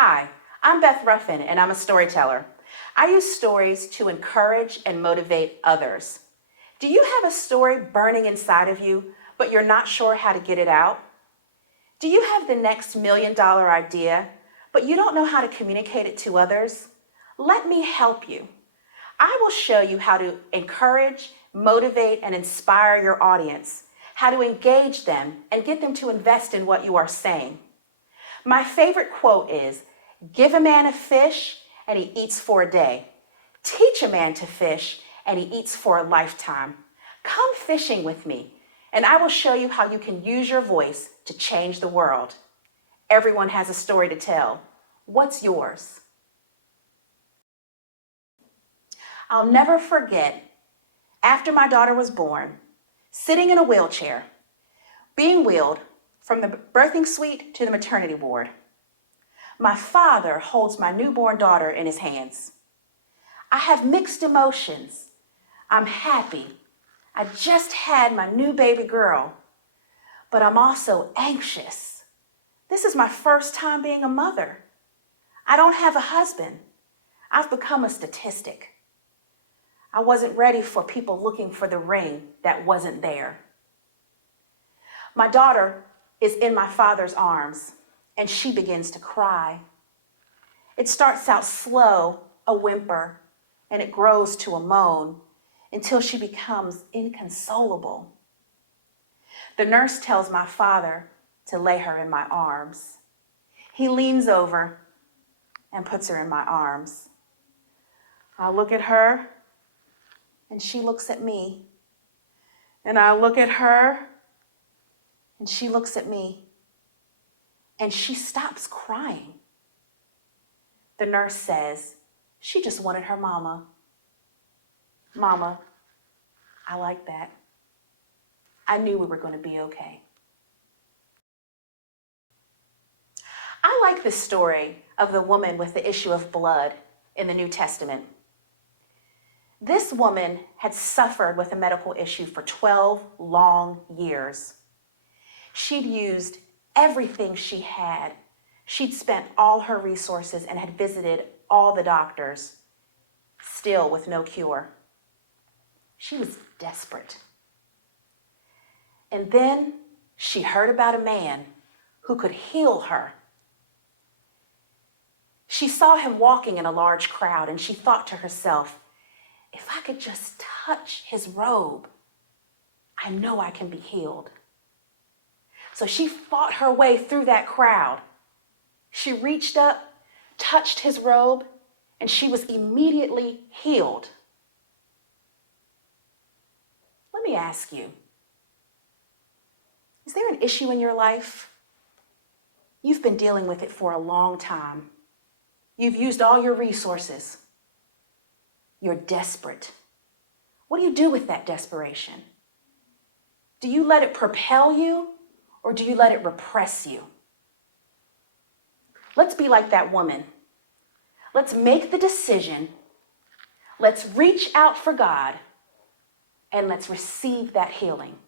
Hi, I'm Beth Ruffin, and I'm a storyteller. I use stories to encourage and motivate others. Do you have a story burning inside of you, but you're not sure how to get it out? Do you have the next $1 million idea, but you don't know how to communicate it to others? Let me help you. I will show you how to encourage, motivate, and inspire your audience, how to engage them and get them to invest in what you are saying. My favorite quote is, "Give a man a fish and he eats for a day. Teach a man to fish and he eats for a lifetime. Come fishing with me, and I will show you how you can use your voice to change the world." Everyone has a story to tell. What's yours? I'll never forget, after my daughter was born, sitting in a wheelchair, being wheeled from the birthing suite to the maternity ward. My father holds my newborn daughter in his hands. I have mixed emotions. I'm happy. I just had my new baby girl, but I'm also anxious. This is my first time being a mother. I don't have a husband. I've become a statistic. I wasn't ready for people looking for the ring that wasn't there. My daughter is in my father's arms, and she begins to cry. It starts out slow, a whimper, and it grows to a moan until she becomes inconsolable. The nurse tells my father to lay her in my arms. He leans over and puts her in my arms. I look at her, and she looks at me. And I look at her, and she looks at me. And she stops crying. The nurse says, "She just wanted her mama." Mama, I like that. I knew we were going to be okay. I like the story of the woman with the issue of blood in the New Testament. This woman had suffered with a medical issue for 12 long years. She'd used everything she had. She'd spent all her resources and had visited all the doctors, still with no cure. She was desperate. And then she heard about a man who could heal her. She saw him walking in a large crowd, and she thought to herself, if I could just touch his robe, I know I can be healed. So she fought her way through that crowd. She reached up, touched his robe, and she was immediately healed. Let me ask you, is there an issue in your life? You've been dealing with it for a long time. You've used all your resources. You're desperate. What do you do with that desperation? Do you let it propel you, or do you let it repress you? Let's be like that woman. Let's make the decision. Let's reach out for God, and let's receive that healing.